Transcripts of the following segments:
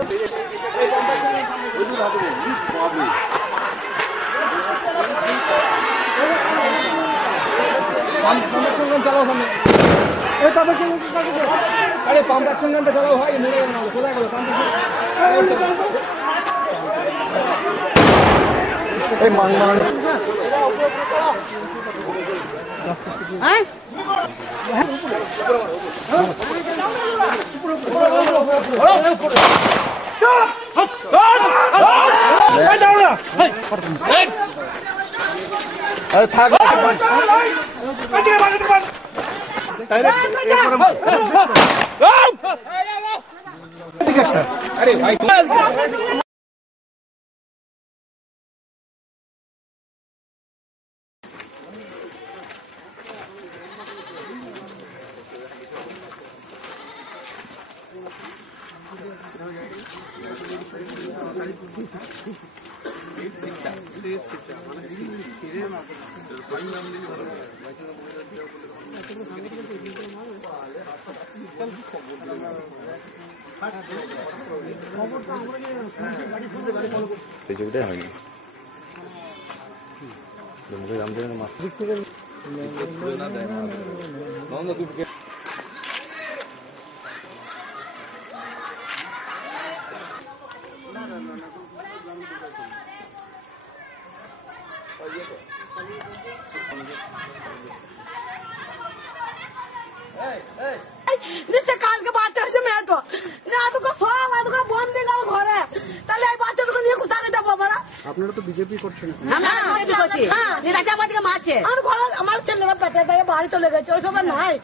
अरे पांच घंटे चलाओ भाई मेरे कोথায় গেল এই মাংমান হ্যাঁ अरे থাক अरे भाई হয়নি নিশ্চয় কালকে বাচ্চা হয়েছে মেয়েটা এতকে সব এতকে বন্দি গেল ঘরে তাহলে এই বাচ্চাটাকে নিয়ে কোথায় যাবো আমরা? আপনারা তো বিজেপি করছেন। আমার ছেলেরা পেটে দেয় বাড়ি চলে গেছে ওইসব নাই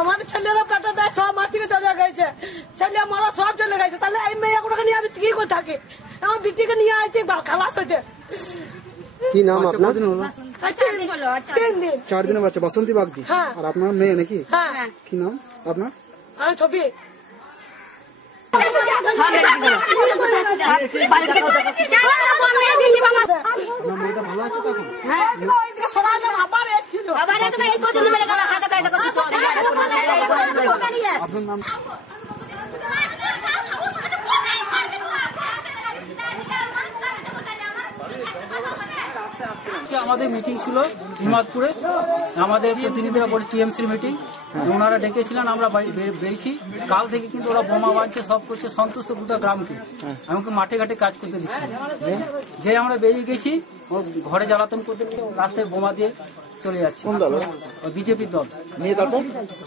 আমাদের ছেলেরা পেটে দেয় সব মাছ থেকে চলে গেছে ছেলে মারা সব চলে গেছে তাহলে এই মেয়েগুলোকে নিয়ে আমি কি করে থাকি আমার বিটিকে নিয়ে আসছি খালাস হইতে। কি নাম আপনার? 3 দিন 4 দিনের বাচ্চা বাসন্তী বাগদি। আর আপনার মেয়ে নাকি? হ্যাঁ কি নাম আপনার? আমি ছবি মেয়েটা ভালো আছে তখন? আপনার নাম? আমাদের মিটিং ছিল হিমাদপুরে, আমাদের প্রতিনিধিরা বলে টিএমসির মিটিং, ওনারা ডেকেছিলেন, আমরা বেরিয়েছি। কাল থেকে কিন্তু ওরা বোমা বাঁধছে, সব করছে, সন্তুষ্ট গোটা গ্রামকে, আমাকে মাঠে ঘাটে কাজ করতে দিচ্ছে। যে আমরা বেরিয়ে গেছি, ঘরে জ্বালাতন করতে দিচ্ছে, রাস্তায় বোমা দিয়ে চলে যাচ্ছে। বিজেপির দল।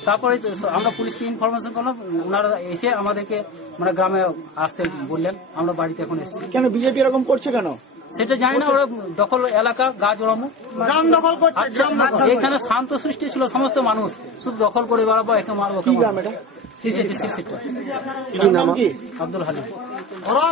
তারপরে আমরা পুলিশকে ইনফরমেশন করলাম, ওনারা এসে আমাদেরকে মানে গ্রামে আসতে বললেন, আমরা বাড়িতে এখন এসেছি। কেন বিজেপি এরকম করছে কেন সেটা জানি না, ওরা দখল এলাকা গা জড়ানো গ্রাম দখল করছে। এখানে শান্ত সৃষ্টি ছিল, সমস্ত মানুষ শুধু দখল করে বেড়াবো, একে মারবো। কি গ্রাম এটা? শিরসিটা। কি নাম? আব্দুল হালিম।